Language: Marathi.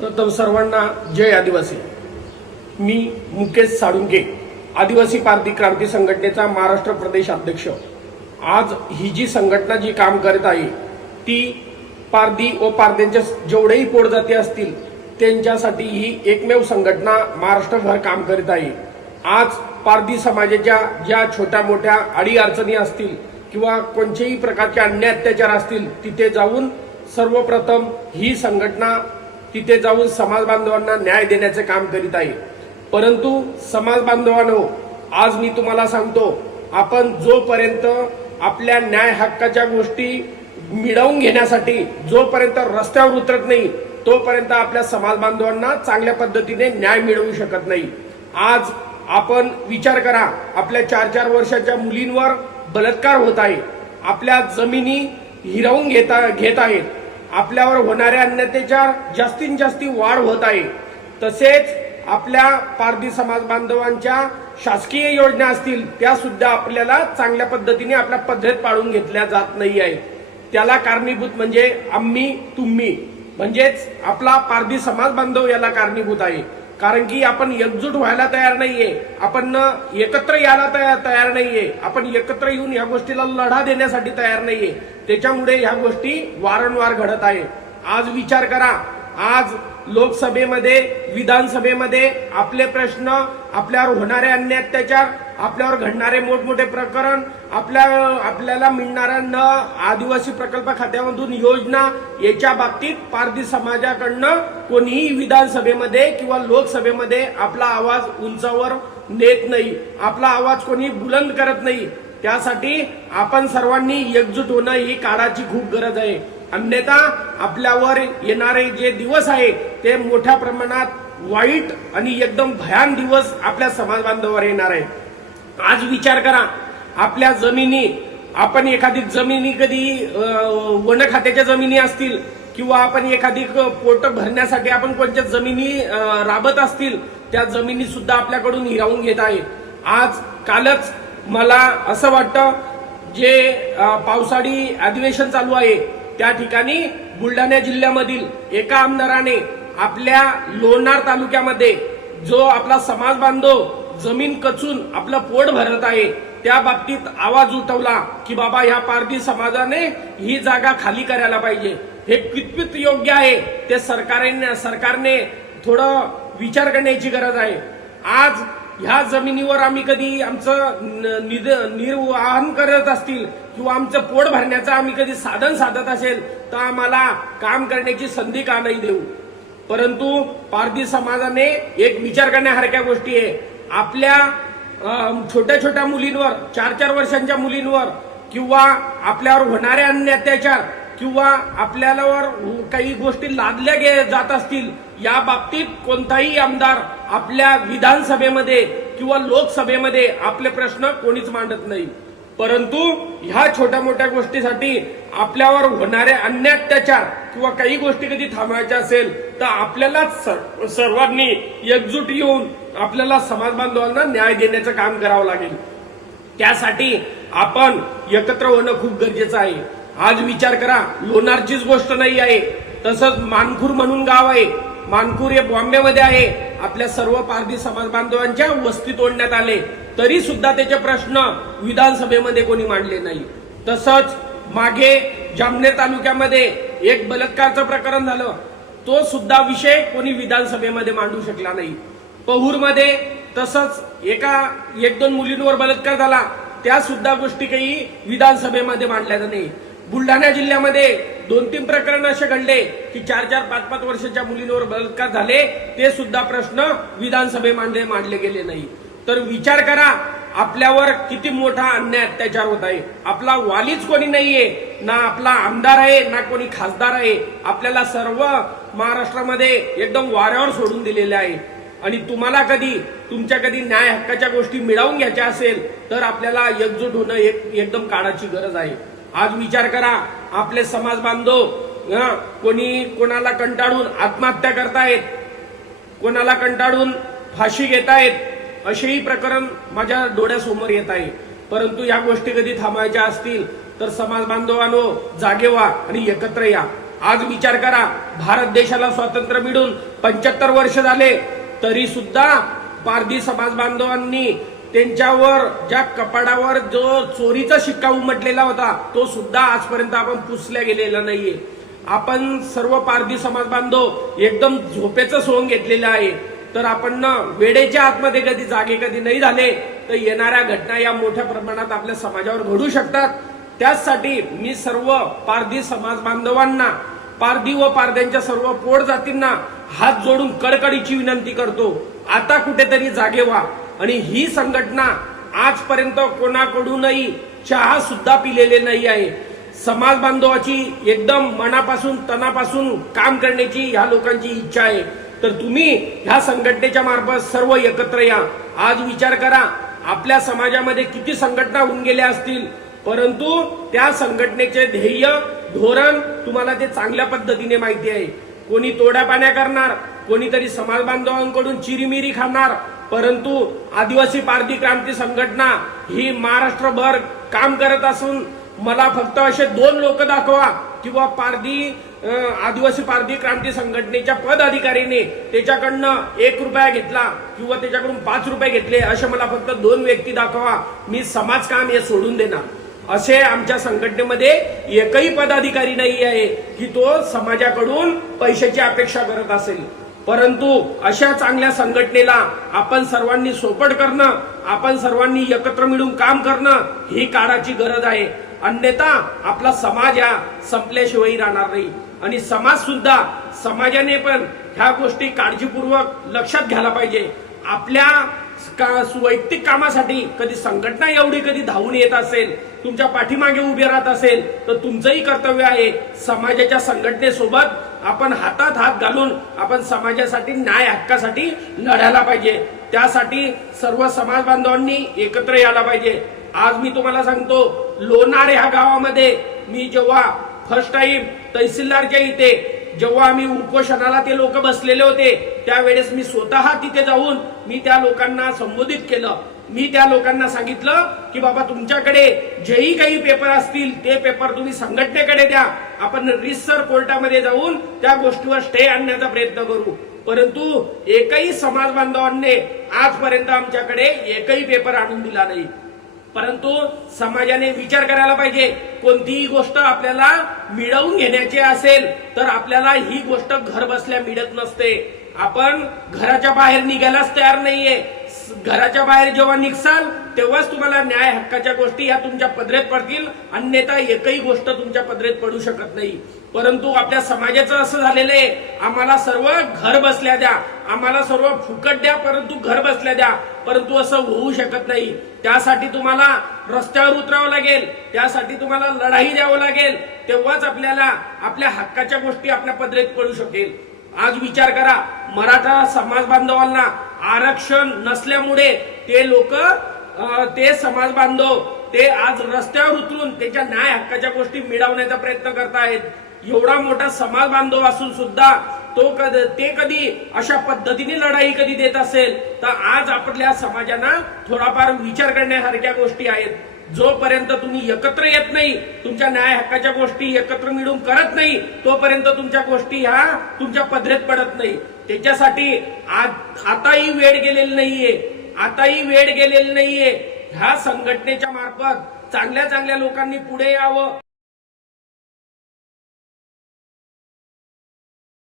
प्रथम सर्वांना जय आदिवासी. मी मुकेश साळुंके आदिवासी पारधी क्रांती संघटनेचा महाराष्ट्र प्रदेश अध्यक्ष. आज ही जी संघटना जी काम करत आहे ती पारधी व पारध्यांच्या जेवढेही पोटजाती असतील त्यांच्यासाठी ही एकमेव संघटना महाराष्ट्रभर काम करीत आहे. आज पारधी समाजाच्या ज्या छोट्या मोठ्या अडी अडचणी असतील किंवा कोणत्याही प्रकारचे अन्याय अत्याचार असतील तिथे जाऊन सर्वप्रथम ही संघटना तिथे जाऊन समाज बांधवांना न्याय देण्याचे काम करीत आहे. परंतु समाज बांधवांनो आज मी तुम्हाला सांगतो आपण जोपर्यंत आपल्या न्याय हक्काच्या गोष्टी मिळवून घेण्यासाठी जोपर्यंत रस्त्यावर उतरत नाही तोपर्यंत आपल्या समाज बांधवांना चांगल्या पद्धतीने न्याय मिळवू शकत नाही. आज आपण विचार करा आपल्या चार चार वर्षाच्या मुलींवर बलात्कार होत आहे. आपल्या जमिनी हिरावून घेता घेत आहेत. आपल्यावर होणाऱ्या अन्यतेच्या जास्तीत जास्ती वाढ होत आहे. तसेच आपल्या पारधी समाज बांधवांच्या शासकीय योजना असतील त्या सुद्धा आपल्याला चांगल्या पद्धतीने आपल्या पद्धत पाळून घेतल्या जात नाही आहे त्याला कारणीभूत म्हणजे आम्ही तुम्ही. म्हणजेच आपला पारधी समाज बांधव याला कारणीभूत आहे. कारण की आपण एकजूट व्हायला तयार नाहीये. आपण एकत्र यायला तयार तयार नाहीये. आपण एकत्र येऊन या गोष्टीला लढा देण्यासाठी तयार नाहीये. त्याच्यामुळे ह्या गोष्टी वारंवार घडत आहे. आज विचार करा. आज लोकसभेमध्ये विधानसभेमध्ये आपले प्रश्न आपल्यावर होणारे अन्याय अत्याचार आपल्यावर घडणारे मोठमोठे प्रकरण आपल्या आपल्याला मिळणाऱ्या न आदिवासी प्रकल्प खात्यामधून योजना याच्या बाबतीत पारधी समाजाकडनं कोणीही विधानसभेमध्ये किंवा लोकसभेमध्ये आपला आवाज उंचावर नेत नाही. आपला आवाज कोणी बुलंद करत नाही. त्यासाठी आपण सर्वांनी एकजूट होणं ही काळाची खूप गरज आहे. अन्यथा आपल्यावर येणारे जे दिवस आहे ते मोठ्या प्रमाणात वाईट आणि एकदम भयान दिवस आपल्या समाज बांधवावर येणार आहे. आज विचार करा आपल्या जमिनी आपण एखादी जमिनी कधी वन खात्याच्या जमिनी असतील किंवा आपण एखादी क- पोट भरण्यासाठी आपण कोणत्या जमिनी राबत असतील त्या जमिनी सुद्धा आपल्याकडून हिरावून घेत आहे. आज कालच मला असं वाटतं जे पावसाळी अधिवेशन चालू आहे त्या ठिकाणी बुलढाणा जिल्ह्यामधील एका आमदाराने आपल्या लोणार तालुक्यामध्ये जो आपला समाज बांधव जमीन कचून आपलं पोट भरत आहे. त्या बाबतीत आवाज उठवला की बाबा ह्या पारधी समाजाने ही जागा खाली करायला पाहिजे. हे कितपत योग्य आहे? ते सरकारने सरकारने थोडं विचार करण्याची गरज आहे. आज ह्या जमिनीवर आम्ही कधी आमचं न- निर्वाहन करत असतील किंवा आमचं पोट भरण्याचं आम्ही कधी साधन साधत असेल तर आम्हाला काम करण्याची संधी का नाही देऊ? परंतु पारधी समाजाने एक विचार करण्यासारख्या गोष्टी आहे. आपल्या छोट्या छोट्या मुलींवर चार चार वर्षांच्या मुलींवर किंवा आपल्यावर होणारे अन्य अत्याचार किंवा आपल्यावर काही गोष्टी लादल्या गे जात असतील या बाबतीत कोणताही आमदार आपल्या विधानसभेमध्ये किंवा लोकसभेमध्ये आपले प्रश्न कोणीच मांडत नाही. परंतु ह्या छोट्या मोठ्या गोष्टीसाठी आपल्यावर होणारे अन्य अत्याचार किंवा काही गोष्टी कधी थांबवायच्या असेल तर आपल्यालाच सर- सर्वांनी एकजूट येऊन आपल्याला समाज बांधवांना न्याय देण्याचं काम करावं लागेल. त्यासाठी आपण एकत्र होणं खूप गरजेचं आहे. आज विचार करा लोणारचीच गोष्ट नाही आहे. तसंच मानखूर म्हणून गाव आहे. मानखूर हे बॉम्बेमध्ये आहे. आपल्या सर्व पारधी समाज बांधवांच्या वस्ती तोडण्यात आले. तरी सुद्धा त्याचे प्रश्न विधानसभेमध्ये कोणी मांडले नाही. तसंच मागे जामनेर तालुक्यामध्ये एक बलात्कारचं प्रकरण झालं. तो सुद्धा विषय कोणी विधानसभेमध्ये मांडू शकला नाही. पहूरमध्ये तसंच एका एक दोन मुलींवर बलात्कार झाला. त्या सुद्धा गोष्टी काही विधानसभेमध्ये मांडल्या नाही. बुलढाणा जिल्ह्यामध्ये दोन तीन प्रकरण असे घडले की चार चार पाच पाच वर्षाच्या मुलींवर बलात्कार झाले. ते सुद्धा प्रश्न विधानसभेमध्ये मांडले गेले नाही. तर विचार करा आपल्यावर किती मोठा अन्याय अत्याचार होत आहे. आपला वालीच कोणी नाहीये ना आपला आमदार आहे ना कोणी खासदार आहे. आपल्याला सर्व महाराष्ट्रामध्ये एकदम वाऱ्यावर सोडून दिलेले आहे. आणि तुम्हाला कधी तुमच्या कधी न्याय हक्काच्या गोष्टी मिळवून घ्यायच्या असेल तर आपल्याला एकजूट होणं एक एकदम काळाची गरज आहे. आज विचार करा आपले समाज बांधव कोणी कोणाला कंटाळून आत्महत्या करतायत कोणाला कंटाळून फाशी घेतायत असेही प्रकरण माझ्या डोळ्यासमोर येत आहे. परंतु या गोष्टी कधी थांबायच्या असतील तर समाज बांधवांनो जागे व्हा आणि एकत्र या. आज विचार करा भारत देशाला स्वातंत्र्य मिळून पंच्याहत्तर वर्ष झाले तरी सुद्धा पारधी समाज बांधवांनी त्यांच्यावर ज्या कपाडावर जो चोरीचा शिक्का उमटलेला होता तो सुद्धा आजपर्यंत आपण पुसल्या गेलेला नाहीये. आपण सर्व पारधी समाज बांधव एकदम झोपेचं सोंग घेतलेलं आहे. तर आपण वेळेच्या आतमध्ये कधी जागे कधी नाही झाले तर येणाऱ्या घटना या मोठ्या प्रमाणात आपल्या समाजावर घडू शकतात. त्याचसाठी मी सर्व पारधी समाज बांधवांना पारधी व पारध्यांच्या सर्व पोट जातींना हात जोडून कडकडीची विनंती करतो आता कुठेतरी जागे व्हा. आणि ही संघटना आजपर्यंत कोणाकडूनही चहा सुद्धा पिलेले नाही आहे. समाज बांधवाची एकदम मनापासून तनापासून काम करण्याची ह्या लोकांची इच्छा आहे. तर तुम्ही ह्या संघटनेच्या मार्फत सर्व एकत्र या. आज विचार करा आपल्या समाजामध्ये किती संघटना होऊन गेल्या असतील? परंतु त्या संघटनेचे ध्येय धोरण तुम्हाला ते चांगल्या पद्धतीने माहिती आहे. कोणी तोड्या पाण्या करणार कोणीतरी समाज बांधवांकडून चिरीमिरी खाणार परंतु आदिवासी पारधी क्रांती संघटना ही महाराष्ट्रभर काम करत असून मला फक्त असे दोन लोक दाखवा. किंवा पारधी आदिवासी पारधी क्रांती संघटनेच्या पदाधिकारीने त्याच्याकडनं एक रुपया घेतला किंवा त्याच्याकडून पाच रुपये घेतले असे मला फक्त दोन व्यक्ती दाखवा. मी समाजकाम हे सोडून देणार. असे आमच्या संघटनेमध्ये एकही पदाधिकारी नाही आहे की तो समाजाकडून पैशाची अपेक्षा करत असेल. परंतु अशा चांगल्या संघटनेला आपण सर्वांनी सोपट करणं आपण सर्वांनी एकत्र मिळून काम करणं ही काळाची गरज आहे. अन्यथा आपला समाज हा संपल्याशिवायही राहणार नाही. आणि समाज सुद्धा समाजाने पण ह्या गोष्टी काळजीपूर्वक लक्षात घ्यायला पाहिजे. आपल्या का- वैयक्तिक कामासाठी कधी संघटना एवढी कधी धावून येत असेल तुमच्या पाठीमागे उभे राहत असेल तर तुमचंही कर्तव्य आहे समाजाच्या संघटनेसोबत आपण हातात हात घालून आपण समाजासाठी न्याय हक्कासाठी लढायला पाहिजे. त्यासाठी सर्व समाज बांधवांनी एकत्र यायला पाहिजे. आज मी तुम्हाला सांगतो लोणार ह्या गावामध्ये मी जेव्हा फर्स्ट टाइम तहसीलदारच्या इथे जेव्हा आम्ही उपोषणाला ते लोक बसलेले होते त्यावेळेस मी स्वतः तिथे जाऊन मी त्या लोकांना संबोधित केलं. मी त्या लोकांना सांगितलं की बाबा तुमच्याकडे जेही काही पेपर असतील ते पेपर तुम्ही संघटनेकडे द्या. आपण रिसर कोर्टामध्ये जाऊन त्या गोष्टीवर स्टे आणण्याचा प्रयत्न करू. परंतु एकही समाज बांधवांनी आजपर्यंत आमच्याकडे एकही पेपर आणून दिला नाही. परंतु समाजाने विचार करायला पाहिजे. कोणतीही गोष्ट आपल्याला मिळवून घेण्याची असेल तर आपल्याला ही गोष्ट घर बसल्या मिळत नसते. आपण घराच्या बाहेर निघायलाच तयार नाहीये. घराच्या बाहेर जेव्हा निघसाल तेव्हाच तुम्हाला न्याय हक्काच्या गोष्टी या तुमच्या पदरेत पडतील. अन्यथा एकही गोष्ट तुमच्या पदरेत पडू शकत नाही. परंतु आपल्या समाजाचं असं झालेलं आहे आम्हाला सर्व घर बसल्या द्या. आम्हाला सर्व फुकट द्या परंतु घर बसल्या द्या. परंतु असं होऊ शकत नाही. त्यासाठी तुम्हाला रस्त्यावर उतरावं लागेल. त्यासाठी तुम्हाला लढाई द्यावं लागेल. तेव्हाच आपल्याला आपल्या हक्काच्या गोष्टी आपल्या पदरेत पडू शकेल. आज विचार करा मराठा समाज बांधवांना आरक्षण नसल्यामुळे ते लोक ते समाज बांधव ते आज रस्त्यावर उतरून त्याच्या न्याय हक्काच्या गोष्टी मिळवण्याचा प्रयत्न करतायत. एवढा मोठा समाज बांधव असून सुद्धा तो कद ते कधी अशा पद्धतीने लढाई कधी देत असेल तर आज आपल्या समाजाना थोडाफार विचार करण्यासारख्या गोष्टी आहेत. जोपर्यंत तुम्ही एकत्र येत नाही तुमच्या न्याय हक्काच्या गोष्टी एकत्र मिळून करत नाही तोपर्यंत तुमच्या गोष्टी ह्या तुमच्या पदरेत पडत नाही. त्याच्यासाठी आताही वेळ गेलेली नाहीये आताही वेळ गेलेली नाहीये. ह्या संघटनेच्या मार्फत चांगल्या चांगल्या लोकांनी पुढे यावं.